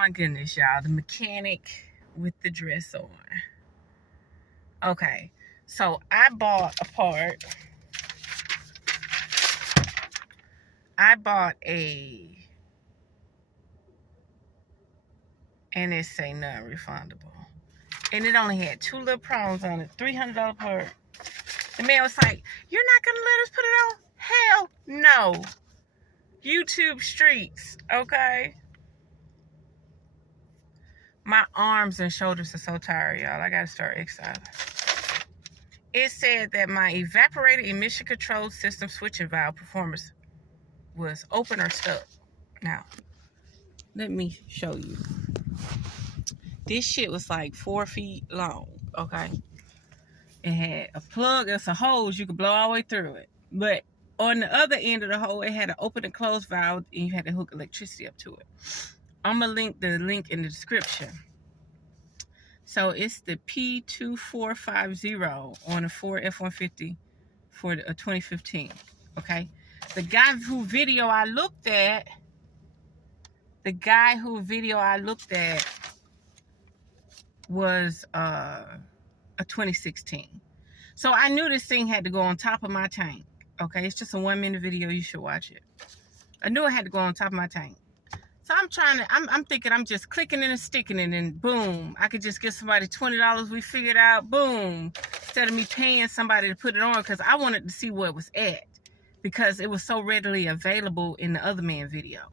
my goodness, y'all. The mechanic with the dress on. Okay, so I bought a part. I bought and it say non-refundable. And it only had 2 little prongs on it, $300 part. The man was like, "You're not gonna let us put it on?" Hell no. YouTube streets, okay? My arms and shoulders are so tired, y'all. I gotta start exercising. It said that my evaporator emission control system switching valve performance was open or stuck. Now, let me show you. This shit was like 4 feet long, okay? It had a plug and some holes you could blow all the way through it. But on the other end of the hole, it had an open and close valve, and you had to hook electricity up to it. I'm going to link the link in the description. So it's the p2450 on a Ford F150 for a 2015, okay? The guy whose video I looked at was a 2016. So I knew this thing had to go on top of my tank. Okay, it's just a 1-minute video. You should watch it. I knew it had to go on top of my tank. So I'm thinking I'm just clicking it and sticking it, and boom, I could just give somebody $20. We figured out, boom, instead of me paying somebody to put it on, because I wanted to see where it was at, because it was so readily available in the other man video.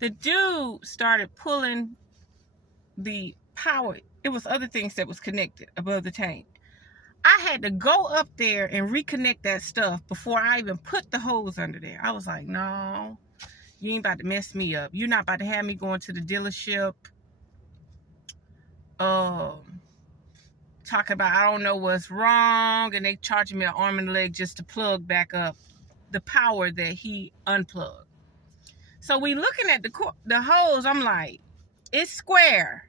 The dude started pulling the power. It was other things that was connected above the tank. I had to go up there and reconnect that stuff before I even put the hose under there. I was like, no, you ain't about to mess me up. You're not about to have me going to the dealership talking about I don't know what's wrong, and they charging me an arm and a leg just to plug back up the power that he unplugged. So we looking at the hose. I'm like, it's square.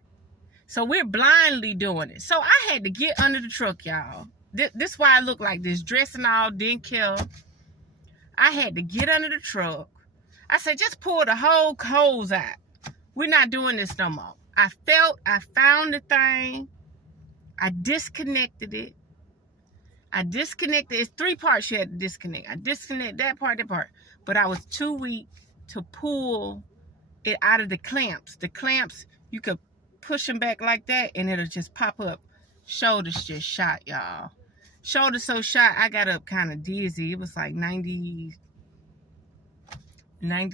So we're blindly doing it. So I had to get under the truck, y'all. This is why I look like this. Dress and all, didn't care. I had to get under the truck. I said, just pull the whole hose out. We're not doing this no more. I found the thing. I disconnected it. It's 3 parts you had to disconnect. I disconnected that part. But I was too weak to pull it out of the clamps. The clamps, you could push them back like that and it'll just pop up. Shoulders just shot, y'all. Shoulders so shot, I got up kind of dizzy. It was like 90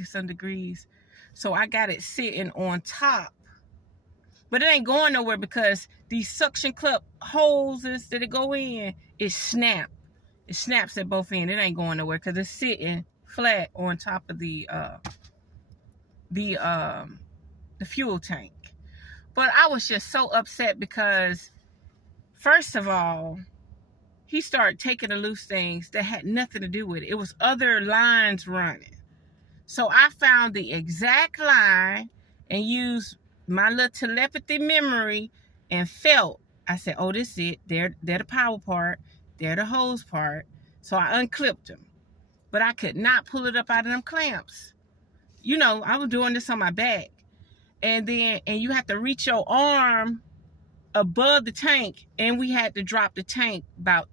some degrees. So I got it sitting on top. But it ain't going nowhere because these suction cup hoses that it go in, it snaps. It snaps at both ends. It ain't going nowhere because it's sitting flat on top of the fuel tank. But I was just so upset because, first of all, he started taking the loose things that had nothing to do with it. It was other lines running. So I found the exact line and used my little telepathy memory and felt. I said, oh, this is it. They're the power part. They're the hose part. So I unclipped them. But I could not pull it up out of them clamps. You know, I was doing this on my back. And you have to reach your arm above the tank, and we had to drop the tank about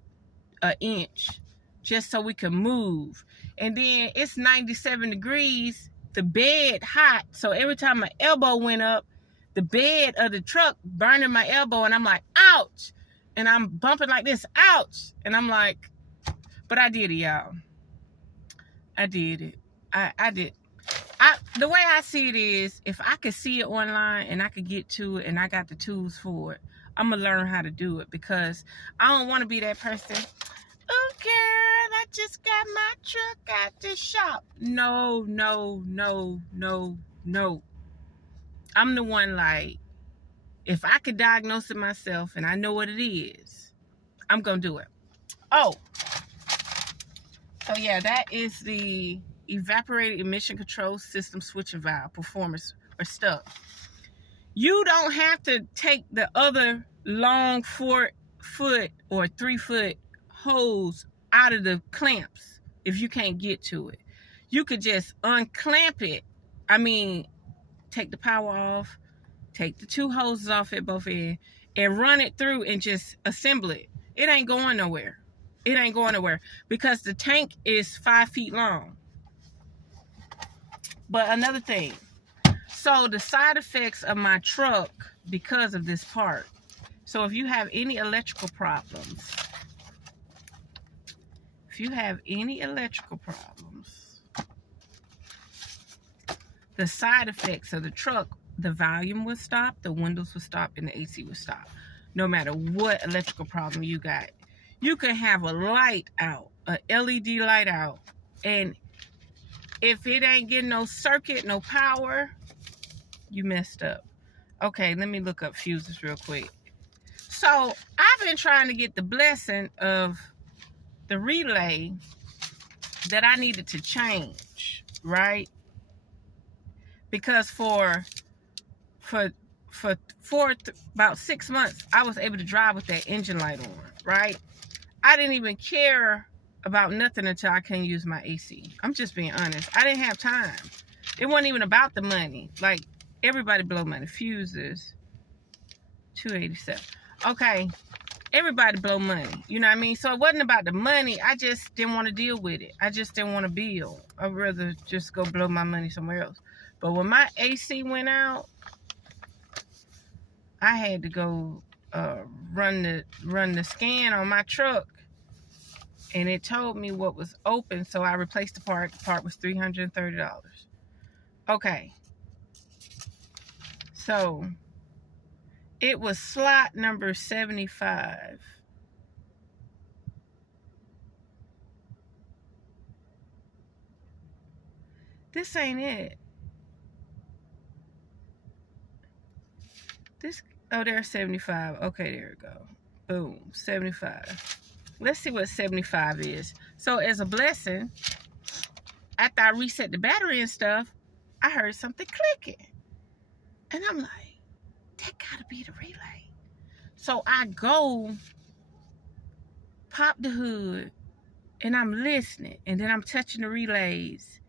1 inch just so we could move. And then it's 97 degrees, the bed hot, so every time my elbow went up, the bed of the truck burning my elbow, and I'm like, ouch, and I'm bumping like this, ouch, and I'm like, but I did it, y'all. I did it. I did. The way I see it is, if I could see it online and I could get to it and I got the tools for it, I'm going to learn how to do it, because I don't want to be that person. Oh, girl, I just got my truck out the shop. No. I'm the one, like, if I could diagnose it myself and I know what it is, I'm going to do it. Oh, so yeah, that is the evaporated emission control system switching valve performance or stuff. You don't have to take the other long 4-foot or 3-foot hose out of the clamps if you can't get to it. You could just unclamp it. I mean, take the power off, take the 2 hoses off at both ends, and run it through and just assemble it. It ain't going nowhere. It ain't going nowhere because the tank is 5 feet long. But another thing, so the side effects of my truck because of this part. So if you have any electrical problems, the side effects of the truck, the volume would stop, the windows would stop, and the AC would stop. No matter what electrical problem you got. You can have a light out, a LED light out, and if it ain't getting no circuit, no power, you messed up. Okay, let me look up fuses real quick. So I've been trying to get the blessing of the relay that I needed to change, right? Because for about 6 months, I was able to drive with that engine light on, right? I didn't even care about nothing until I couldn't use my AC. I'm just being honest. I didn't have time. It wasn't even about the money. Like, everybody blow money. Fuses, 287. Okay, everybody blow money. You know what I mean? So it wasn't about the money. I just didn't want to deal with it. I just didn't want to build. I'd rather just go blow my money somewhere else. But when my AC went out, I had to go run the scan on my truck, and it told me what was open, so I replaced the part. The part was $330. Okay, so it was slot number 75. This ain't it. Oh, there's 75. Okay, there we go. Boom, 75. Let's see what 75 is. So as a blessing, after I reset the battery and stuff, I heard something clicking. And I'm like, that gotta be the relay. So I go, pop the hood, and I'm listening. And then I'm touching the relays.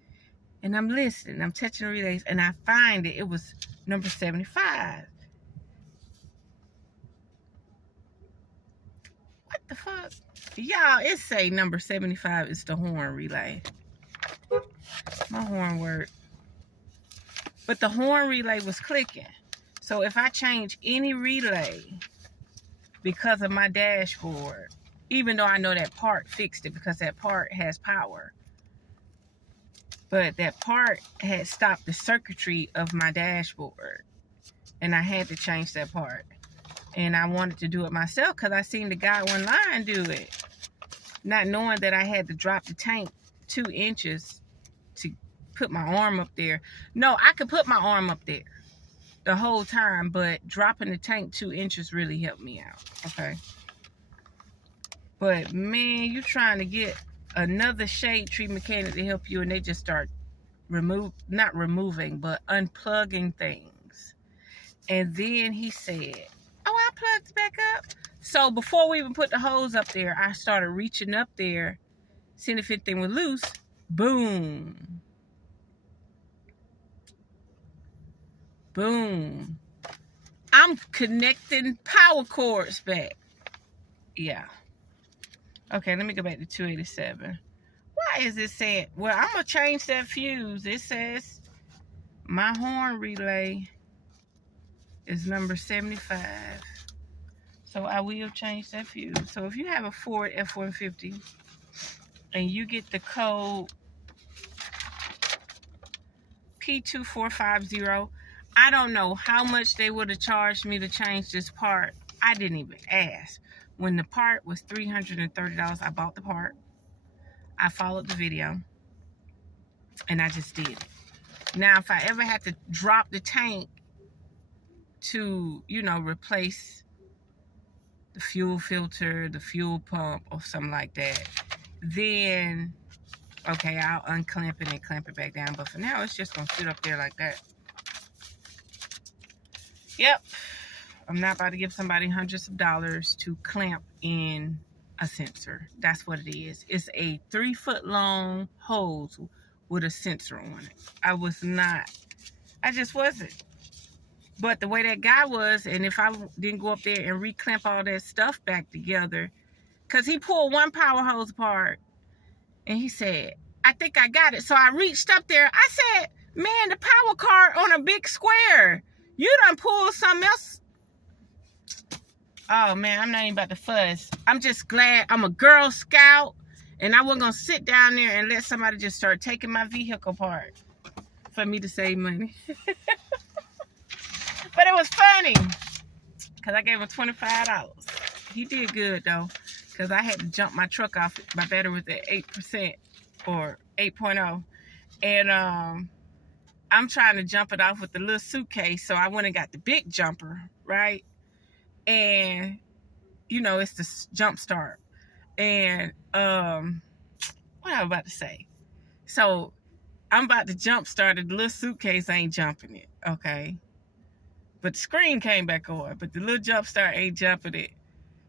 And I'm listening. I'm touching the relays. And I find it. It was number 75. What the fuck? Y'all, it say number 75 is the horn relay. My horn worked. But the horn relay was clicking. So if I change any relay because of my dashboard, even though I know that part fixed it because that part has power, but that part had stopped the circuitry of my dashboard, and I had to change that part. And I wanted to do it myself because I seen the guy online do it, not knowing that I had to drop the tank 2 inches to put my arm up there. No, I could put my arm up there the whole time, but dropping the tank 2 inches really helped me out, okay? But man, you trying to get another shade tree mechanic to help you, and they just start not removing, but unplugging things. And then he said, oh, I plugged back up. So before we even put the hose up there, I started reaching up there, seeing if anything was loose. Boom. Boom. I'm connecting power cords back. Yeah. Okay, let me go back to 287. Why is it saying? Well, I'm going to change that fuse. It says my horn relay is number 75. So I will change that fuse. So if you have a Ford F150 and you get the code p2450, I don't know how much they would have charged me to change this part. I didn't even ask. When the part was $330, I bought the part. I followed the video. And I just did it. Now, if I ever had to drop the tank to, you know, replace the fuel filter, the fuel pump, or something like that, then, okay, I'll unclamp it and clamp it back down. But for now, it's just going to sit up there like that. Yep. I'm not about to give somebody hundreds of dollars to clamp in a sensor. That's what it is. It's a 3-foot long hose with a sensor on it. I I just wasn't. But the way that guy was, and if I didn't go up there and reclamp all that stuff back together, because he pulled one power hose apart, and he said, I think I got it. So I reached up there. I said, man, the power cord on a big square. You done pulled something else. Oh, man, I'm not even about to fuss. I'm just glad I'm a Girl Scout, and I wasn't going to sit down there and let somebody just start taking my vehicle apart for me to save money. But it was funny, because I gave him $25. He did good, though, because I had to jump my truck off. My battery was at 8% or 8.0. And I'm trying to jump it off with the little suitcase, so I went and got the big jumper, right? And, you know, it's the jump start. And what I was about to say. So I'm about to jump start it. The little suitcase ain't jumping it, okay? But the screen came back on, but the little jump start ain't jumping it.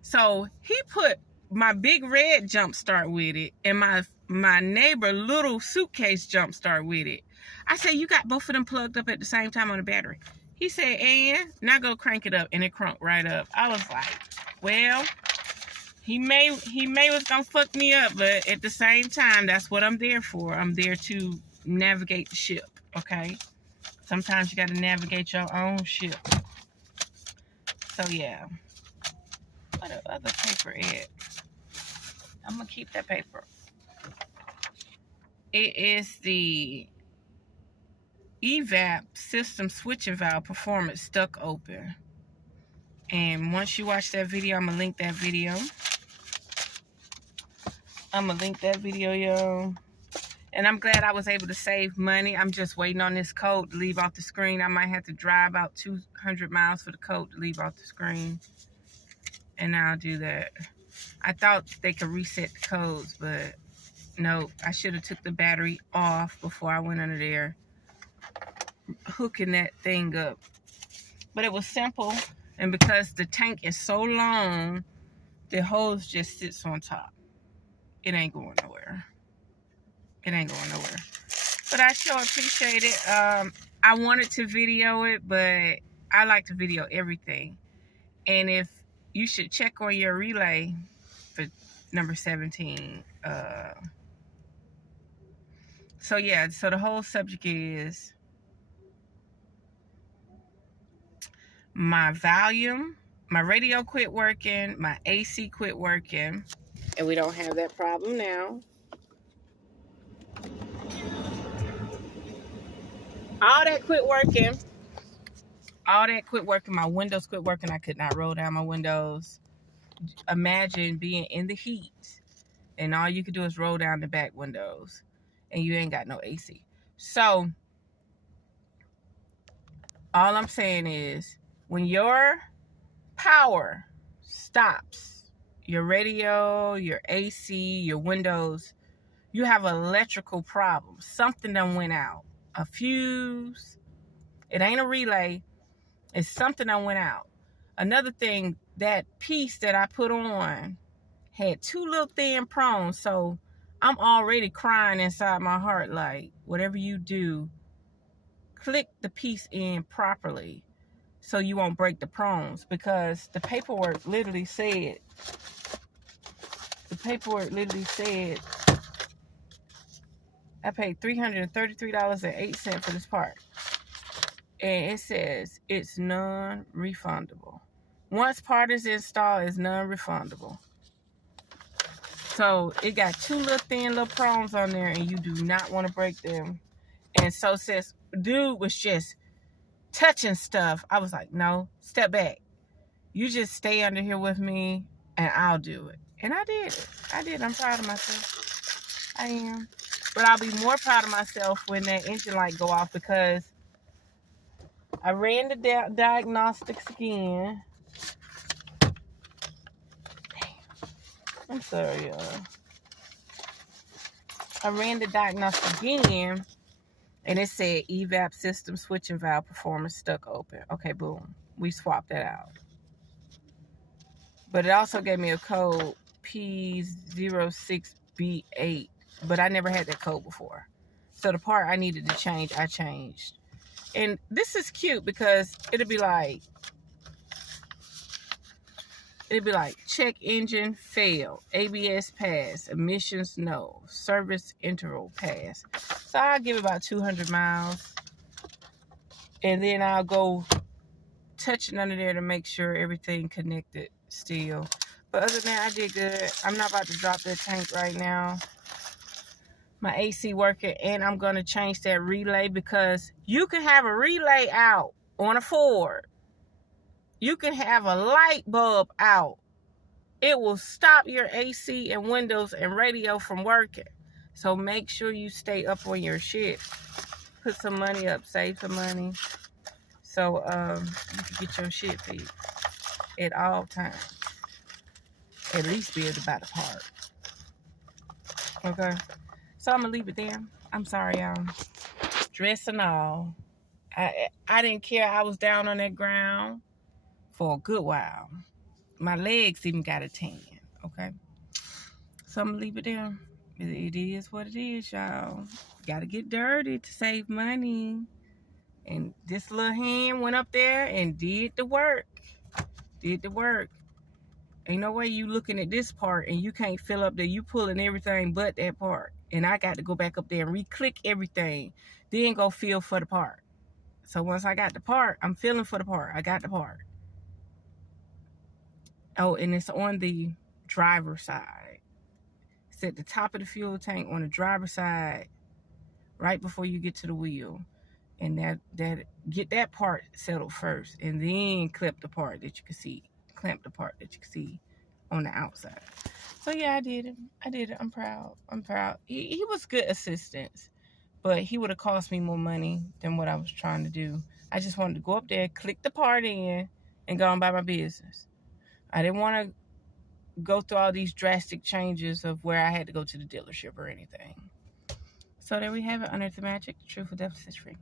So he put my big red jump start with it and my neighbor little suitcase jump start with it. I said, you got both of them plugged up at the same time on the battery. He said, and now go crank it up, and it crunked right up. I was like, well, he may was gonna fuck me up, but at the same time, that's what I'm there for. I'm there to navigate the ship, okay? Sometimes you got to navigate your own ship. So yeah. What the other paper is? I'm gonna keep that paper. It is the evap system switching valve performance stuck open. And once you watch that video, I'm gonna link that video. Yo. And I'm glad I was able to save money. I'm just waiting on this code to leave off the screen. I might have to drive out 200 miles for the code to leave off the screen. And I'll do that. I thought they could reset the codes, but no, I should have took the battery off before I went under there hooking that thing up. But it was simple, and because the tank is so long, the hose just sits on top. It ain't going nowhere. But I sure appreciate it. I wanted to video it, but I like to video everything. And if you should check on your relay for number 17. So yeah, so the whole subject is my volume, my radio quit working, my AC quit working, and we don't have that problem now. All that quit working. My windows quit working. I could not roll down my windows. Imagine being in the heat and all you could do is roll down the back windows and you ain't got no AC. So all I'm saying is when your power stops, your radio, your AC, your windows, you have an electrical problem. Something done went out. A fuse. It ain't a relay. It's something that went out. Another thing, that piece that I put on had two little thin prongs. So I'm already crying inside my heart like, whatever you do, click the piece in properly so you won't break the prongs. Because the paperwork literally said, I paid $333.08 for this part. And it says it's non-refundable. Once part is installed, it's non-refundable. So it got two little thin little prongs on there and you do not want to break them. And so since dude was just touching stuff, I was like, no, step back. You just stay under here with me and I'll do it. And I did it. I'm proud of myself. I am. But I'll be more proud of myself when that engine light go off because I ran the diagnostics again. I'm sorry, y'all. I ran the diagnostics again, and it said evap system switching valve performance stuck open. Okay, boom. We swapped that out. But it also gave me a code P06B8, but I never had that code before. So the part I needed to change, I changed. And this is cute because it'll be like check engine fail, ABS pass, emissions no, service interval pass. So I'll give it about 200 miles. And then I'll go touching under there to make sure everything connected still. But other than that, I did good. I'm not about to drop that tank right now. My AC working, and I'm going to change that relay because you can have a relay out on a Ford. You can have a light bulb out. It will stop your AC and windows and radio from working. So make sure you stay up on your shit. Put some money up, save some money. So you can get your shit fixed at all times. At least be able to buy the part. Okay? So I'm going to leave it there. I'm sorry, y'all. Dress and all. I didn't care. I was down on that ground for a good while. My legs even got a tan. Okay? So I'm going to leave it there. It is what it is, y'all. Got to get dirty to save money. And this little hand went up there and did the work. Did the work. Ain't no way you looking at this part and you can't fill up there. You pulling everything but that part. And I got to go back up there and re-click everything. Then go feel for the part. So once I got the part, I'm feeling for the part. I got the part. Oh, and it's on the driver's side. It's at the top of the fuel tank on the driver's side. Right before you get to the wheel. And that get that part settled first. And then clip the part that you can see. Clamp the part that you can see on the outside. So yeah, I did it. I'm proud. He was good assistance, but he would have cost me more money than what I was trying to do. I just wanted to go up there, click the part in, and go on by my business. I didn't want to go through all these drastic changes of where I had to go to the dealership or anything. So there we have it. Unearth the magic. The truth will definitely set you free.